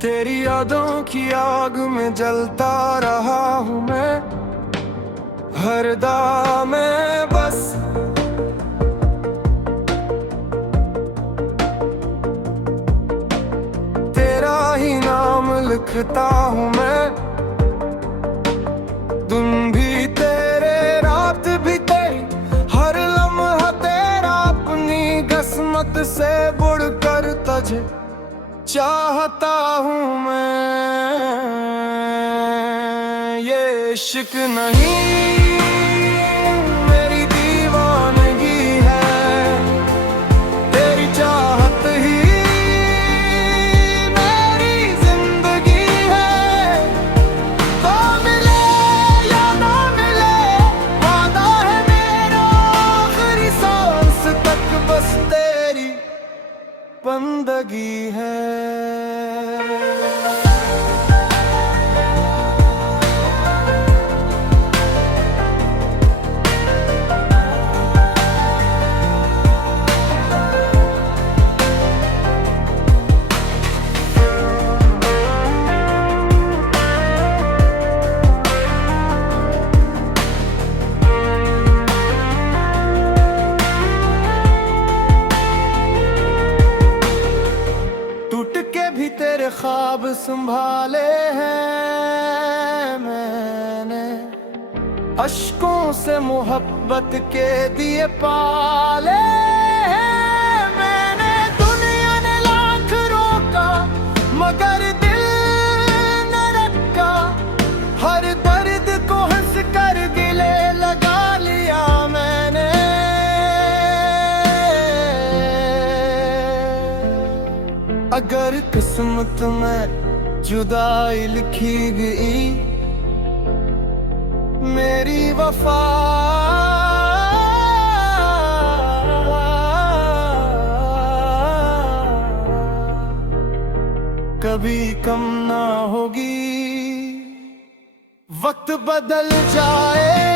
तेरी यादों की आग में जलता रहा हूँ मैं हरदा में बस। तेरा ही नाम लिखता हूँ मैं, दिन भी तेरे रात भी तेरी, हर लम्हा तेरा अपनी किस्मत से बढ़कर तुझे चाहता हूँ मैं। ये इश्क नहीं मेरी दीवानगी है, तेरी चाहत ही मेरी जिंदगी है। तो मिले या ना मिले, वादा है मेरा आखिरी सांस तक बस तेरी बंदगी है। टूट के भी तेरे ख्वाब संभाले हैं मैंने, अश्कों से मोहब्बत के दिए पाले हैं मैंने। दुनिया ने लाख रोका मगर दिल न रखा, हर दर्द को हंस कर गिले लगा लिया मैंने। अगर किस्मत में जुदाई लिखी गई, मेरी वफा कभी कम ना होगी। वक्त बदल जाए